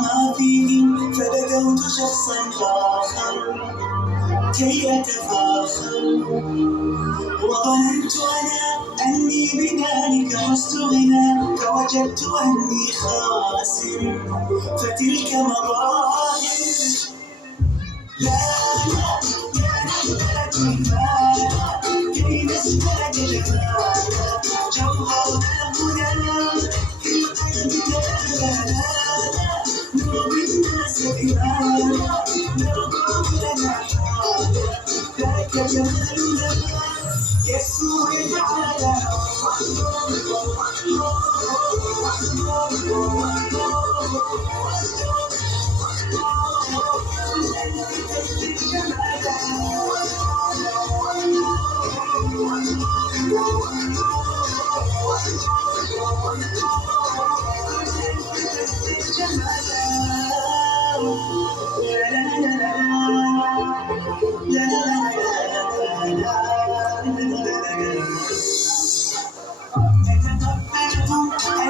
ما فيه فبدوت شخصا آخر كي أتفاخر، وظننت أنا أني بذلك حزت غنى، فوجدت أني خاسر فتلك مظاهر. لا لا لا نحتاج المال كي نزداد جمالا، جوهرنا هنا في القلب تلالا، نرضي الناس بمالا نرضى لنا حالا، ذاك جمالنا يسوع تعالى.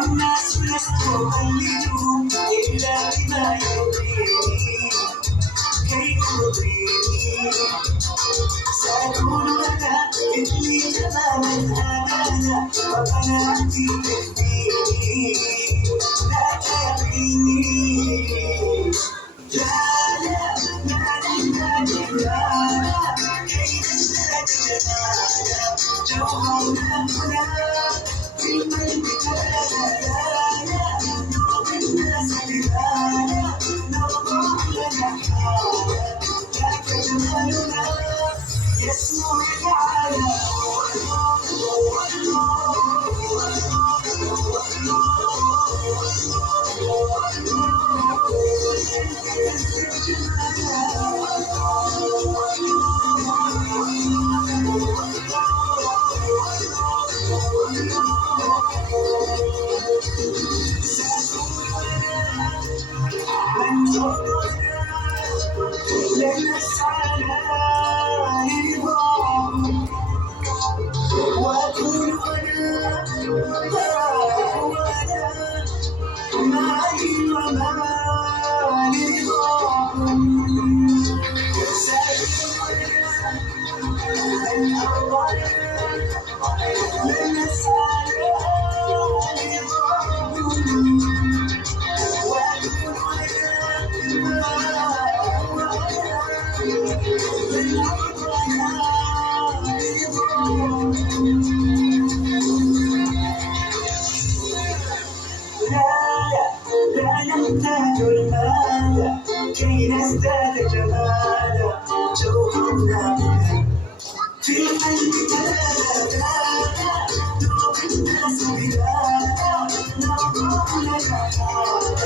الناس لست أقلدهم إلا بما يرضيني كي ترضيني، سأكون أنا مثلي تماما هدانا وقناعتي تهديني ذاك يقيني. لا لا لا نحتاج المال كي نزداد جمالا، جوهرنا هنا في القلب تلالا، نرضي الناس بمالا نرضى لنا حالا، ذاك جمالنا يسوع تعالى. لن نسعى لرضاهم وأكون أنا مالي ومالي رضاهم، لن أرضى لن نسعى لرضاهم وأكون لا نحتاج المال كي نزداد جمالا، جوهرنا في القلب تلالا، نرضي الناس بذاك نرضى لنا حالا،